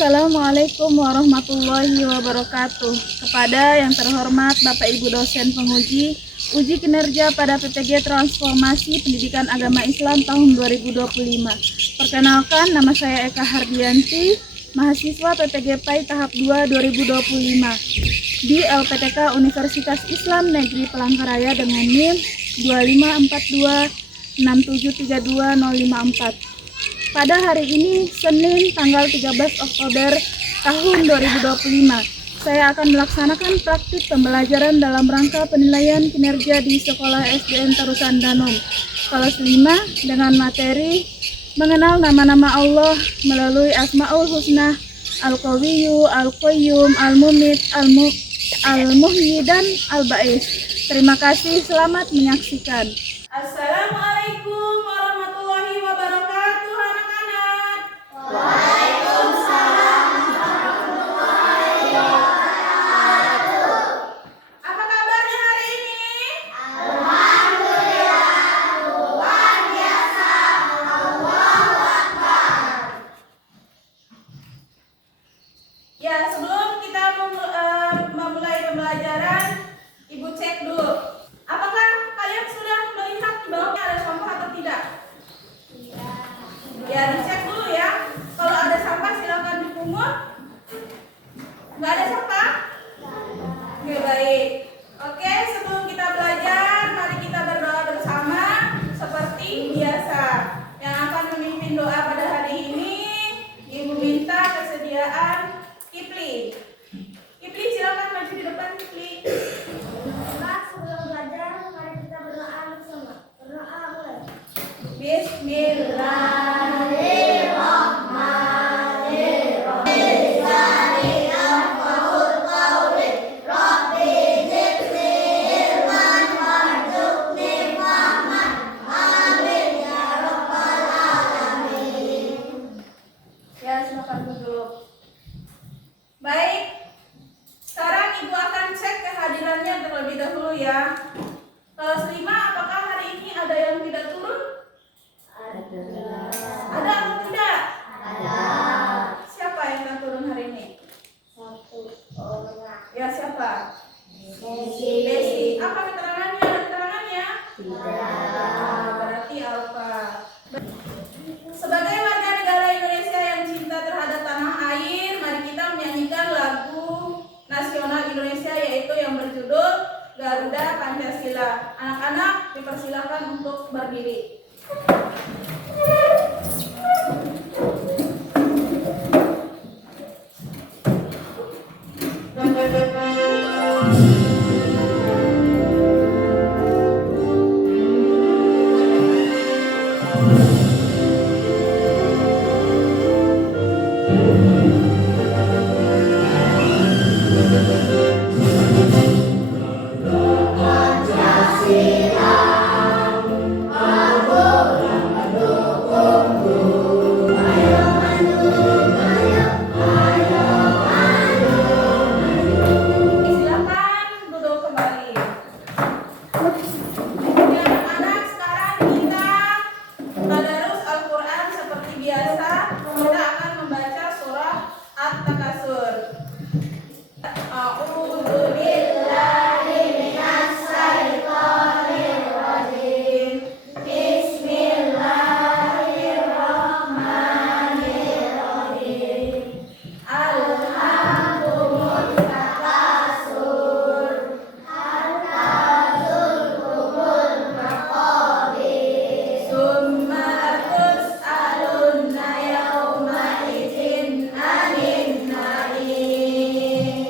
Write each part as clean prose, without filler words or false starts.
Assalamualaikum warahmatullahi wabarakatuh. Kepada yang terhormat Bapak Ibu dosen penguji uji kinerja pada PPG Transformasi Pendidikan Agama Islam tahun 2025. Perkenalkan, nama saya Eka Hardianti, mahasiswa PPG PAI tahap 2 2025 di LPTK Universitas Islam Negeri Palangkaraya dengan NIM 2542673254. Pada hari ini, Senin tanggal 13 Oktober tahun 2025, saya akan melaksanakan praktik pembelajaran dalam rangka penilaian kinerja di Sekolah SDN Tarusan Danom, kelas 5 dengan materi mengenal nama-nama Allah melalui Asmaul Husna, Al-Qawiyyu, Al-Qayyum, Al-Mumit, Al-Muhyi, dan Al-Ba'is. Terima kasih, selamat menyaksikan. Assalamualaikum warahmatullahi wabarakatuh, anak-anak. Waalaikumsalam warahmatullahi wabarakatuh. Apa kabarnya hari ini? Alhamdulillah, luar biasa. Allahu Akbar. Ya, sebelum kita memulai pembelajaran, Ibu cek dulu. Apakah kalian sudah melihat di bawahnya ada sampah atau tidak? Ya, dicek dulu ya. Kalau ada sampah silakan dipungut. Nggak ada sampah? Oke, baik. Oke, sebelum kita belajar, mari kita berdoa bersama seperti biasa. Yang akan memimpin doa pada hari ini, Ibu minta kesediaan Kipli. Kipli, silakan maju di depan, Kipli. Sebelum belajar, mari kita berdoa bersama. Berdoa mulai. Bismillahirrahmanirrahim. Ya, silakan duduk. Baik, sekarang Ibu akan cek kehadirannya terlebih dahulu ya. Kelas 5, apakah hari ini ada yang tidak turun? Ada atau tidak? Siapa yang tidak turun hari ini? Ya, siapa? Desi. Apa keterangannya? Ada keterangannya? Berarti Alfa. Sebagai warga negara Indonesia yang cinta terhadap tanah air, mari kita menyanyikan lagu nasional Indonesia, yaitu yang berjudul Garuda Pancasila. Anak-anak dipersilakan untuk berdiri. Silakan duduk kembali. Oke, anak-anak, sekarang kita tadarus Al-Quran seperti biasa. Kita akan membaca surah At-Takasur. A'udzu billahi minas syaitonir rajim. Bismillahirrahmanirrahim. Alhamdulillah takasur hatta zulkumul maqabir summa tus'alunna yawma idzin anin na'im.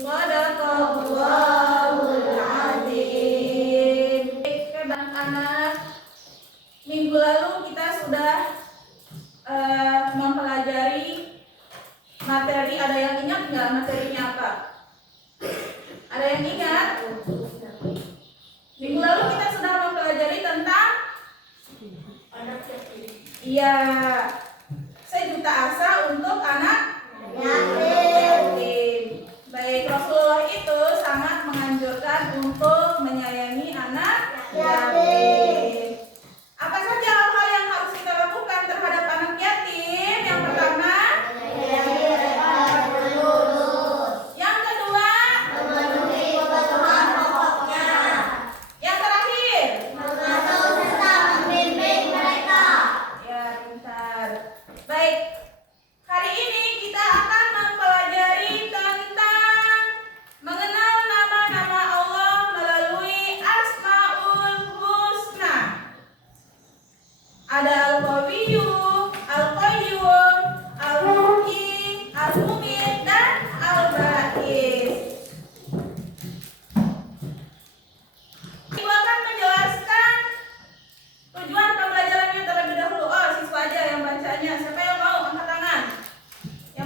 Shadaqallahul azim. Oke, anak-anak, minggu lalu kita sudah mempelajari materi. Ada yang ingat nggak materinya apa? Ada yang ingat? Minggu lalu kita sudah mempelajari tentang sejuta asa untuk anak yatim. Baik, Rasulullah itu sangat menganjurkan untuk menyayangi anak yatim. Apa saja hal-hal yang harus kita lakukan terhadap anak yatim? Yang pertama,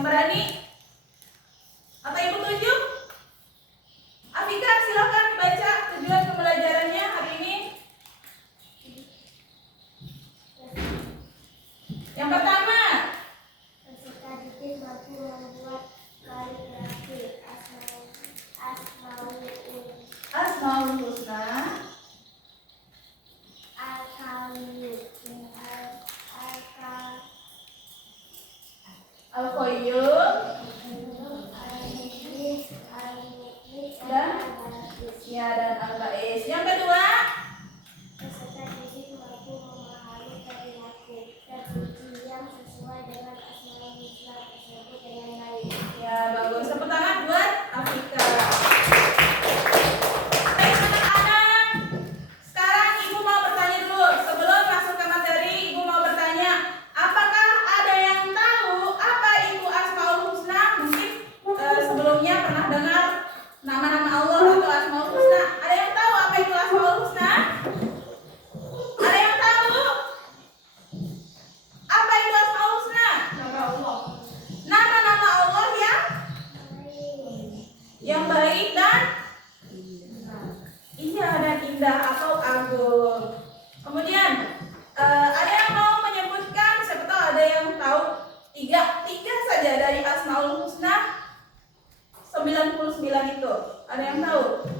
berani? Atau ibu tunjuk? Afika, silakan baca tujuan pembelajarannya hari ini. Yang pertama, Peserta didik mampu membuat kaligrafi Asmaul Asmaul Husna, Al-Qayyum, dan Al-Ba'is. Yang kedua, peserta didik mampu memahami perilaku dan bukti yang sesuai dengan Asmaul Husna tersebut dengan baik. ya bagus. Tepuk tangan buat Afika. Baik anak-anak, sekarang ibu mau bertanya dulu. Sebelum masuk ke materi, ibu mau bertanya, apakah ada yang tahu apa itu Asmaul Husna? Mungkin sebelumnya pernah dengar nama-nama Allah atau Asmaul Husna. Ada yang tahu apa itu Asmaul Husna? Ada yang tahu apa itu Asmaul Husna? Nama-nama Allah yang baik dan indah atau agung. Kemudian ada yang mau menyebutkan, siapa tahu ada yang tahu tiga saja dari Asmaul Husna 99 itu. Ada yang tahu?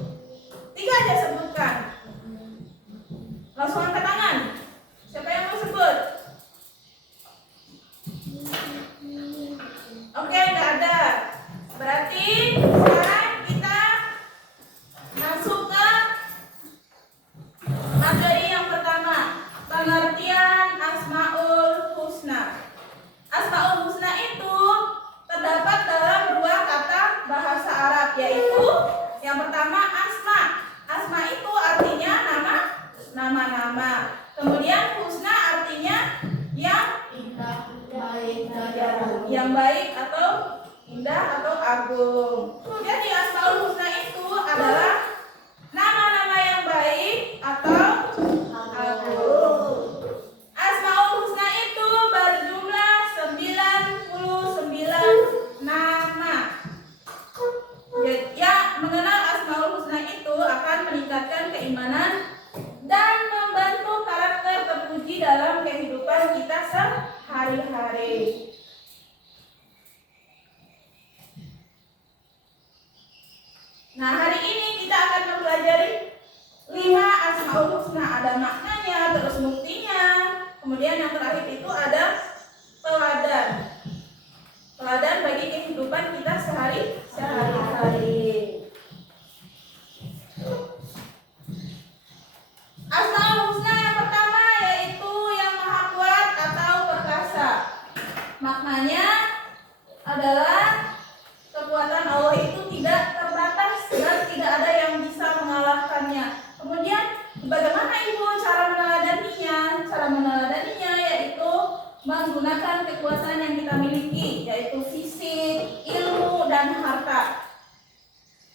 3 aja sebutkan. Langsung angkat tangan. Siapa yang mau sebut? Oke, nggak ada. Berarti sekarang kita masuk ke materi yang pertama, pengertian Asmaul Husna. Asmaul Husna itu terdapat dalam 2 kata bahasa Arab, yaitu yang pertama asma. Asma itu artinya nama-nama. Kemudian husna artinya yang baik atau indah atau agung. Jadi Asmaul Husna itu adalah nama-nama yang baik atau agung. Asmaul Husna itu berjumlah 99 nama. Ya, mengenal Asmaul Husna itu akan meningkatkan keimanan dan membantu karakter terpuji dalam kehidupan kita sehari-hari. Nah, hari ini kita akan mempelajari 5 Asmaul Husna. Ada maknanya, terus buktinya. Kemudian yang terakhir itu ada teladan. Teladan bagi kehidupan kita sehari-hari. Asmaul Husna yang pertama yaitu yang Maha Kuat atau Perkasa. Maknanya adalah kekuatan Allah itu tidak terbatas dan tidak ada yang bisa mengalahkannya. Kemudian bagaimana ibu cara meneladaninya? Cara meneladaninya yaitu menggunakan kekuatan yang kita miliki, yaitu fisik, ilmu, dan harta,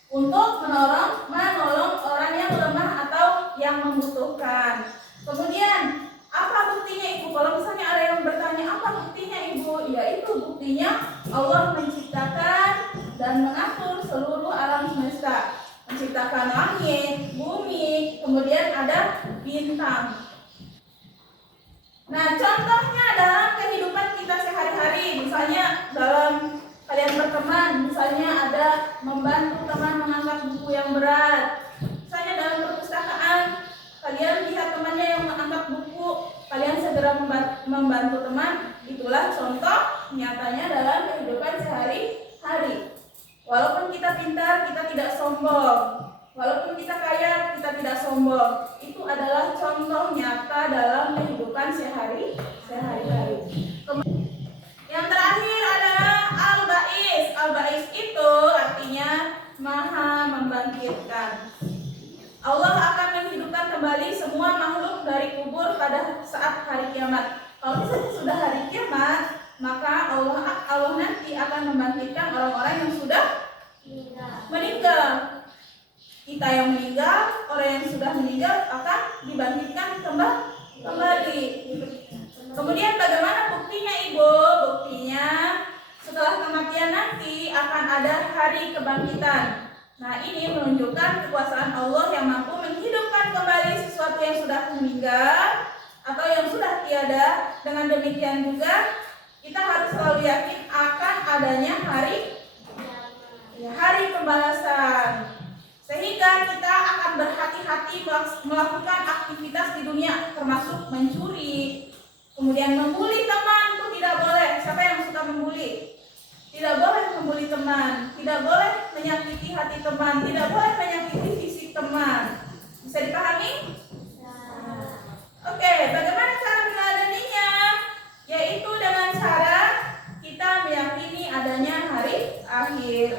untuk menolong orang yang lemah atau yang membutuhkan. Kemudian apa buktinya ibu? Kalau misalnya ada yang bertanya apa buktinya ibu, yaitu buktinya Allah menciptakan dan mengatur seluruh alam semesta, menciptakan langit, bumi, kemudian ada bintang. Nah, contohnya dalam kehidupan kita sehari-hari, misalnya dalam kalian berteman, misalnya ada membantu teman mengangkat buku yang berat. Misalnya dalam perpustakaan, kalian lihat temannya yang mengangkat buku, kalian segera membantu teman. Itulah contoh nyatanya dalam kehidupan sehari-hari. Walaupun kita pintar, kita tidak sombong. Walaupun kita kaya, kita tidak sombong. Itu adalah contoh nyata dalam kehidupan sehari-hari. Yang terakhir adalah Al-Ba'is. Al-Ba'is itu artinya Maha Membangkitkan. Allah akan menghidupkan kembali semua makhluk dari kubur pada saat hari kiamat. Kalau misalnya sudah hari kiamat, maka Allah nanti akan membangkitkan orang-orang yang sudah meninggal. Kita yang meninggal, orang yang sudah meninggal akan dibangkitkan kembali. Kemudian bagaimana buktinya ibu? Buktinya setelah kematian nanti akan ada hari kebangkitan. Nah, ini menunjukkan kekuasaan Allah yang mampu menghidupkan kembali sesuatu yang sudah meninggal atau yang sudah tiada. Dengan demikian juga kita harus selalu yakin akan adanya hari pembalasan. Sehingga kita akan berhati-hati melakukan aktivitas di dunia, termasuk mencuri, kemudian membuli teman itu tidak boleh. Siapa yang suka membuli? Tidak boleh membuli teman, tidak boleh menyakiti hati teman, tidak boleh menyakiti fisik teman. Bisa dipahami? Oke, bagaimana cara meneladaninya? Yaitu dengan cara kita meyakini adanya hari akhir.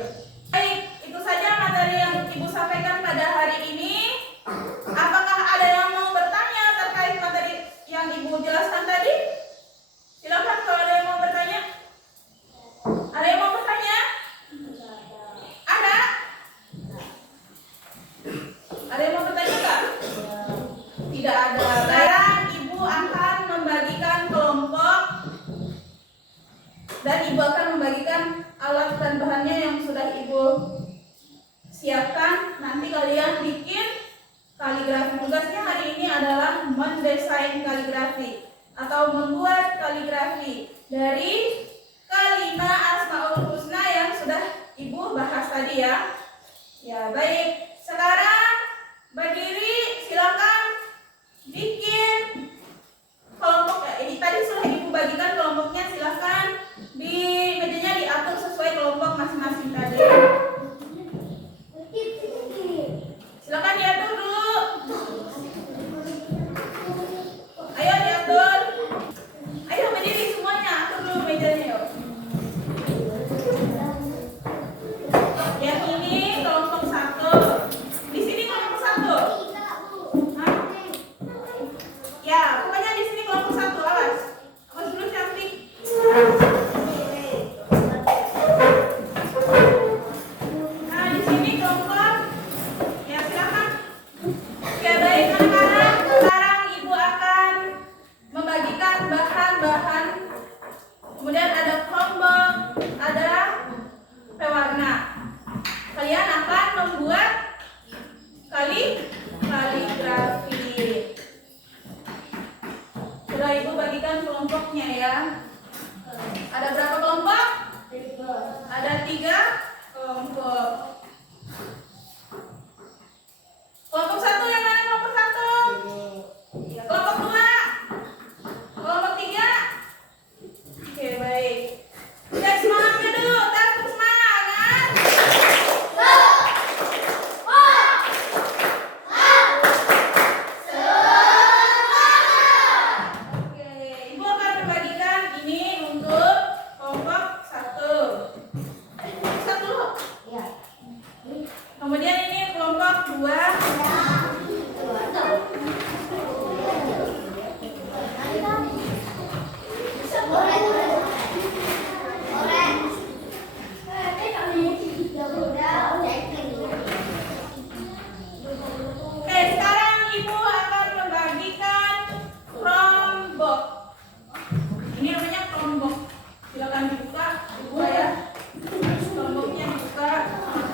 Baik, itu saja materi yang Ibu sampaikan pada hari ini. Apakah ada yang mau bertanya terkait materi yang Ibu jelaskan tadi? Silakan kalau ada yang mau bertanya. Ada yang mau bertanya? Ada? Ada yang mau bertanya enggak? Tidak ada. Sekarang Ibu akan membagikan kelompok dan Ibu akan membagikan alat dan bahannya yang sudah Ibu siapkan. Nanti kalian bikin kaligrafi. Tugasnya hari ini adalah mendesain kaligrafi atau membuat kaligrafi dari kalimat Asmaul Husna yang sudah Ibu bahas tadi ya. Ya, baik. Sekarang berdiri, silakan bikin kelompok. Tadi sudah Ibu bagikan kelompoknya, silakan di mejanya diatur sesuai kelompok masing-masing tadi. Silakan diatur dulu. Ayo diatur. Ayo berdiri semuanya, atur dulu mejanya yuk. Yang ini kelompok 1. Di sini kelompok 1. Hah? Ya, pokoknya di sini kelompok 1, awas. Awas dulu cantik. Nah, di sini kelompok. Ya, silakan. Oke, baik anak-anak. Sekarang Ibu akan membagikan bahan-bahan. Kemudian ada kelompok, ada pewarna. Kalian akan membuat kaligrafi. Sudah Ibu bagikan kelompoknya ya. Ada berapa kelompok? Ada 3 kelompok. Kelompok 1 yang mana kelompok 1? Kelompok 2? Kelompok 3? Oke, baik. Cek semangatnya dulu, tepuk semangat. Oke, Ibu akan membagikan ini untuk kelompok 1. Kelompok 1 dulu. Kemudian ini kelompok 2. Oke, sekarang Ibu akan membagikan kelompok. Ini namanya kelompok. Silakan dibuka, Ibu ya. Kelompoknya dibuka.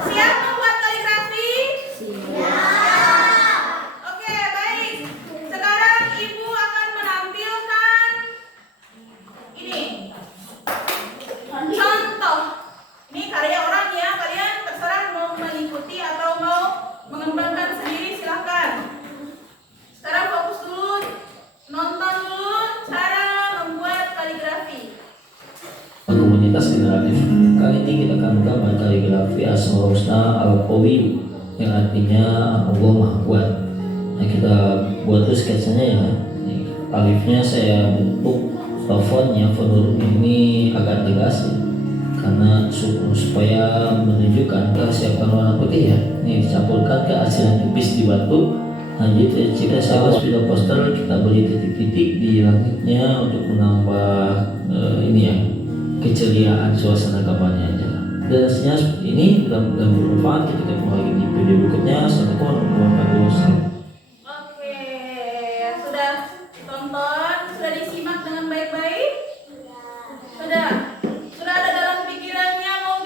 Siap membuat kaligrafi? Siap. Oke, baik. Sekarang Ibu akan menampilkan ini. Contoh. Ini karya orang ya. Kalian terserah mau mengikuti atau mau mengembangkan sendiri, silakan. Sekarang fokus dulu, nonton dulu cara membuat kaligrafi. Komunitas generatif. Kali ini kita akan menggambar kaligrafi Asmaul Husna Al-Qawi yang artinya Allah Maha Kuat. Nah, kita buat dulu sketsanya ya. Alifnya saya bentuk fontnya, font ini agak tegas ya, karena supaya menunjukkan kesiapan warna putih ya. Ini dicampurkan ke arsiran tipis di batu. Lanjut jika saya sudah poster, kita beri titik-titik di langitnya untuk menambah ini ya, keceriaan suasana gambarnya aja. Dan hasilnya seperti ini, mudah-mudahan bermanfaat. Kita ketemu lagi di video berikutnya. Assalamualaikum warahmatullahi wabarakatuh. Oke, sudah ditonton, sudah disimak dengan baik-baik? Sudah ada dalam pikirannya mau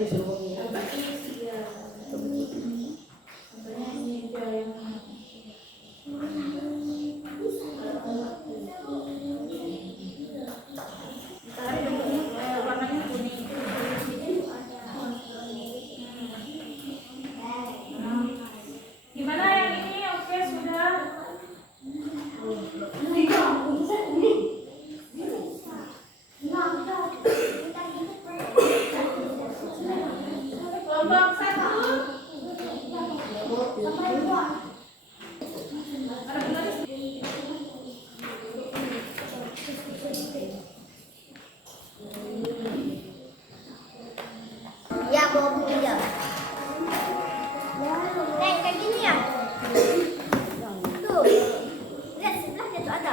Warnanya kuning. Gimana yang ini? Oke, sudah. Kelompok 1. Ada penulis? Ya, bawa buku ya. Neng, kayak gini ya? Tuh. Lihat sebelahnya tuh ada.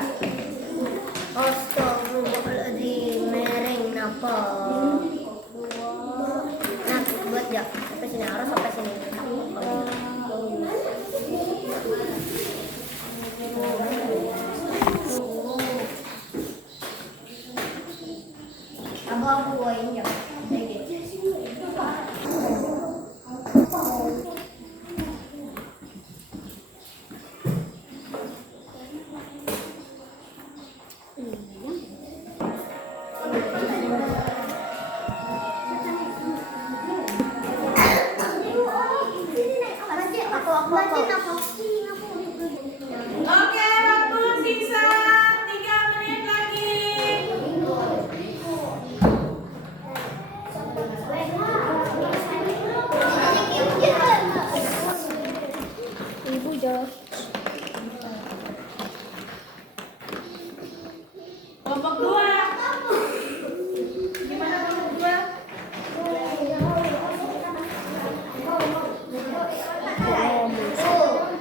Astagfirullahaladzim, mereng napa? Nah, buat ya. Sampai sini, harus sampai sini. Abu-abu ini ya. Oke, waktu sisa 3 menit lagi. Ibu Jos. Kelompok 2. Gimana kelompok 2? Oh,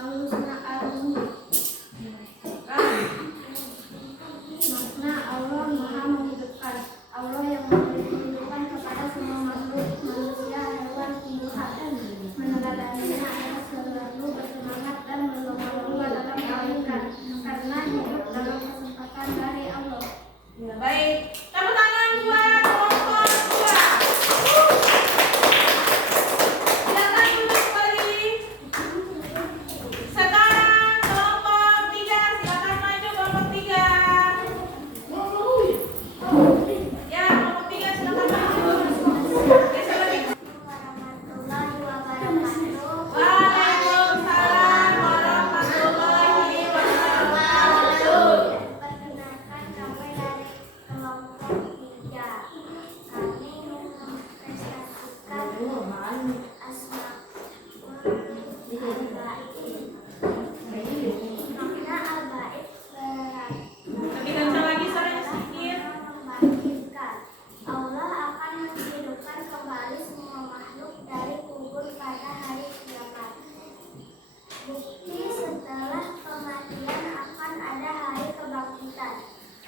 Asmaul Husna Al-Muhyi. Makna Allah Maha menghidupkan. Allah yang memberi kehidupan kepada semua makhluk, manusia, hewan, tumbuhan. Meneladaninya adalah selalu bersemangat dan berlomba-lomba dalam kebaikan, karena hidup dalam kesempatan dari Allah. Ya, baik. Tepuk tangan buat kelompok 2. Silakan duduk kembali. Sekarang kelompok 3, silakan maju kelompok 3. Ya, kelompok 3 silakan maju. Geser lagi. Warahmatullahi wabarakatuh. Waalaikumsalam warahmatullahi wabarakatuh. Perkenalkan kami dari kelompok 3. Kami mempresentasikan Makna al-bait berarti Lebih kencang lagi suaranya sedikit. membangkitkan. Allah akan menghidupkan kembali semua makhluk dari kubur pada hari kiamat. Bukti setelah kematian akan ada hari kebangkitan.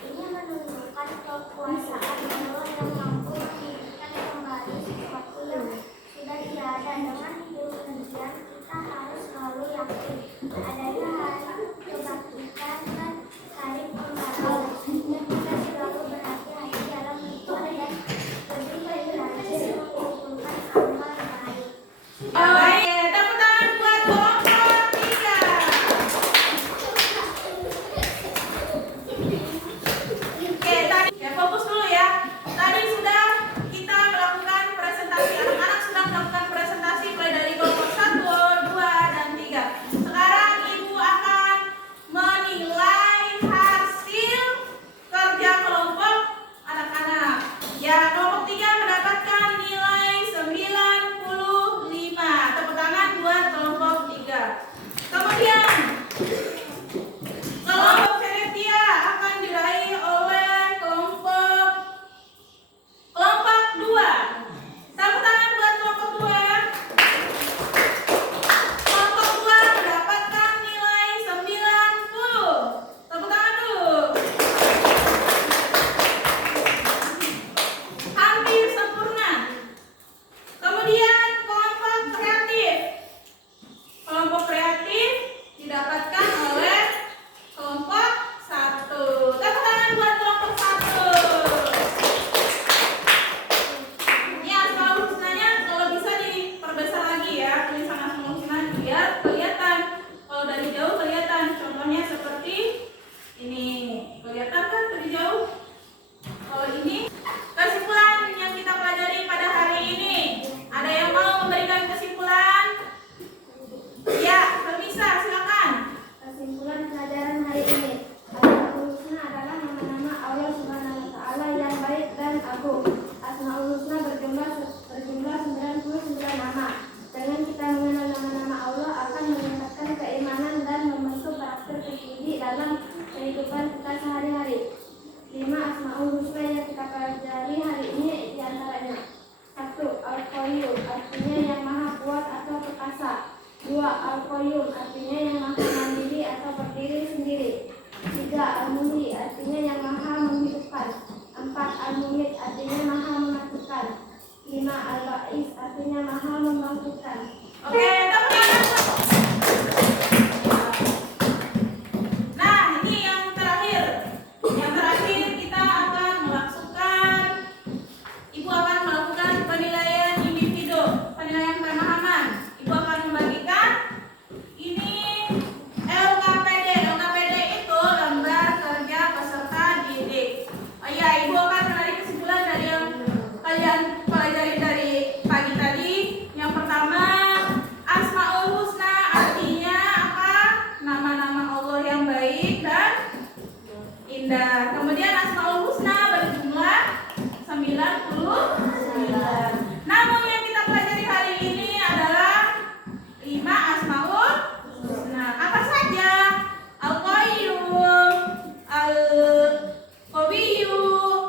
Ini menunjukkan kekuasaan Allah yang mampu menghidupkan kembali sesuatu yang sudah tiada. Dengan demikian kita harus selalu yakin adanya hari kebangkitan dan hari pembalasan. Dan kita selalu berhati-hati dalam beribadah dan lebih rajin mengumpulkan amal baik. Baik, tepuk tangan buat kelompok 3. Oke, tadi ya fokus dulu ya. Tadi sudah kita melakukan presentasi, anak-anak sudah melakukan presentasi mulai dari kelompok 1, 2, dan 3. Sekarang Ibu akan menilai hasil kerja kelompok anak-anak. Ya, kelompok 3 mendapatkan nilai 95. Tepuk tangan buat kelompok 3. Kemudian kelompok Venetia akan diraih oleh kelompok 2. Tepuk tangan buat kelompok 2. Kelompok 2 mendapatkan nilai 90. Tepuk tangan dulu. Hampir sempurna. Kemudian kelompok kreatif. Kelompok kreatif didapatkan oleh kelompok 1. Tepuk tangan buat kelompok 1. Ini Asmaul Husnanya kalau bisa diperbesar lagi ya, tulisan Asmaul Husna biar kelihatan. Kalau dari jauh kelihatan. Contohnya seperti ini. Kelihatan kan dari jauh? Kalau ini kesimpulan yang kita pelajari pada hari ini. Ada yang mau memberikan kesimpulan? Ya, Permisa, silakan. Kesimpulan pelajaran hari ini, Asmaul Husna adalah nama-nama Allah Subhanahu wa Ta'ala yang baik dan agung. Asmaul Husna berjumlah 99 nama. Dengan kita mengenal nama-nama Allah akan meningkatkan keimanan dan membentuk karakter tertinggi dalam kehidupan kita sehari-hari. 5 Asmaul Husna yang kita pelajari hari ini diantaranya: 1. Al-Qayyum, artinya yang maha kuat atau perkasa. 2. Al-Qayyum, artinya yang maha mandiri atau berdiri sendiri. 3. Al-Muhyi, artinya yang maha menghidupkan. 4. Al-Mumit, artinya maha mematikan. 5. Al-Ba'is, artinya maha membangkitkan. Oke, tepuk tangan. Nah, ini yang terakhir. Yang terakhir kita akan Ibu akan melakukan penilaian individu, penilaian pemahaman. Ibu akan membagikan ini LKPD. LKPD itu lembar kerja peserta didik. Oh iya, Ibu akan menarik kesimpulan dari yang kalian pelajari dari pagi tadi. Yang pertama, Asmaul Husna artinya apa? Nama-nama Allah yang baik dan indah. Kemudian Asmaul Husna berjumlah 99. Namun yang kita pelajari hari ini adalah 5 Asmaul Husna. Apa saja? Al-Qayyum, Al-Qawiyyu,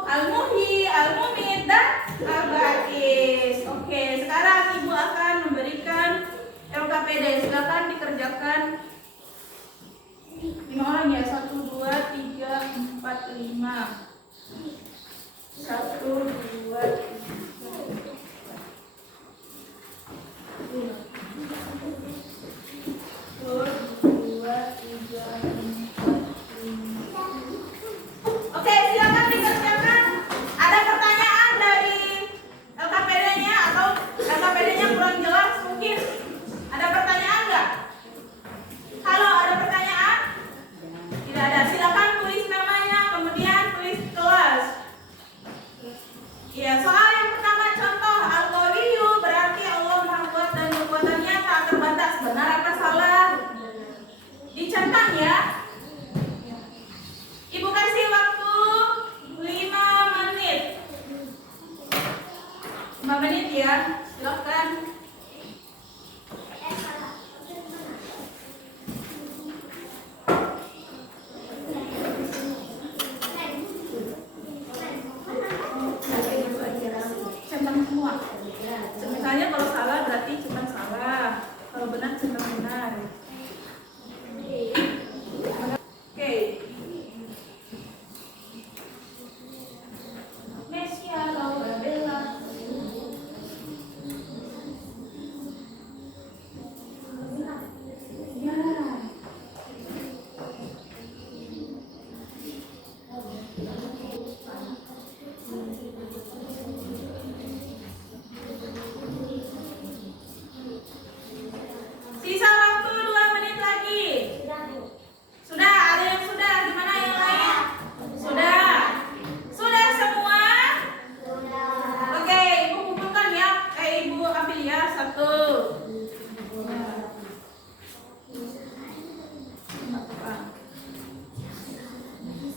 Al-Muhyi, Al-Mumit, dan Al-Ba'is. Oke, sekarang Ibu akan memberikan LKPD. Silakan dikerjakan Oke, silakan dikerjakan. Ada pertanyaan dari LKPD-nya atau LKPD-nya kurang jelas mungkin? Ada pertanyaan nggak? Halo, ada pertanyaan? Tidak ada. Silakan tulis namanya, kemudian tulis kelas. Ya, soal yang pertama contoh Al-Qawiyyu berarti Allah Maha Kuat dan kekuatannya tak terbatas. Benar apa salah? Dicatat ya. Ibu kasih waktu 5 menit. 5 menit ya. Silakan. Centang semua. Misalnya kalau salah berarti centang salah. Kalau benar centang benar. Oke. Mesia Laura Bella. Ya. Sisa waktu 2 menit lagi. Sudah, ada yang sudah? Gimana yang lain? Sudah. Sudah semua? Oke, ibu kumpulkan ya. Ibu ambil ya 1.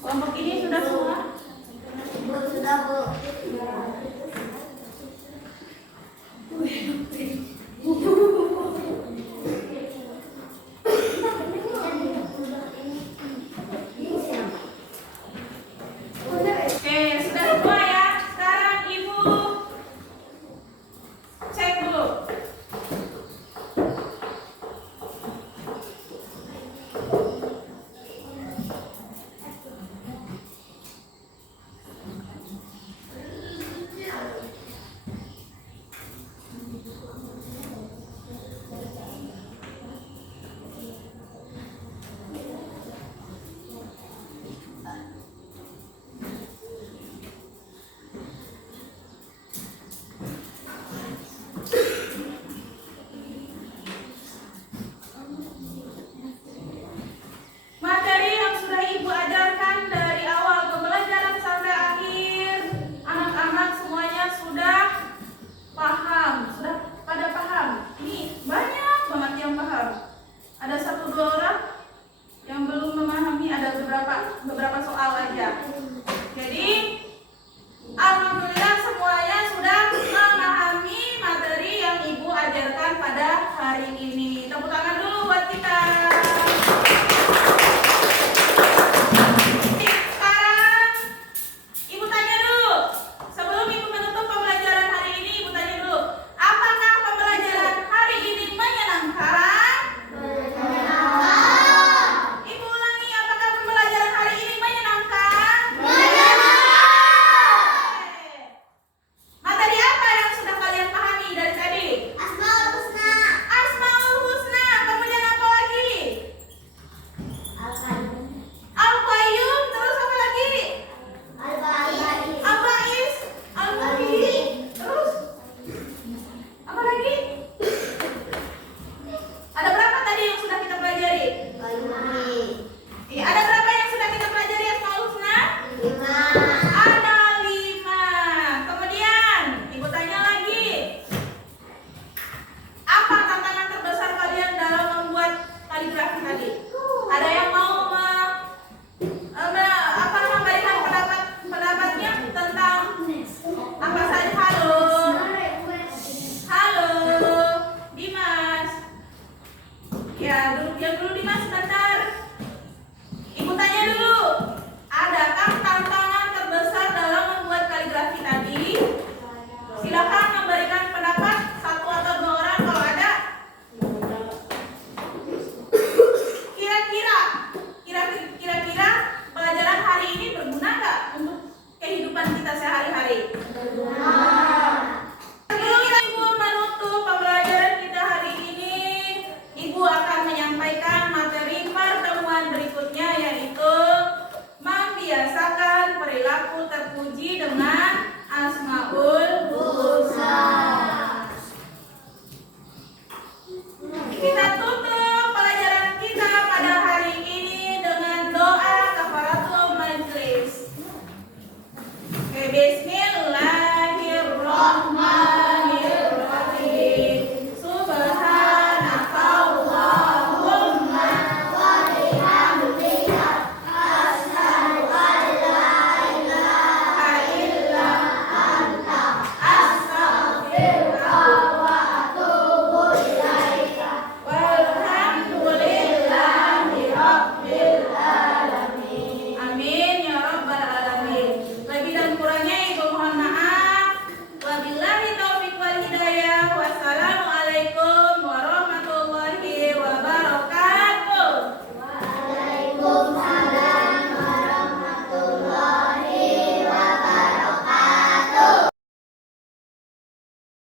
Kelompok ini sudah semua.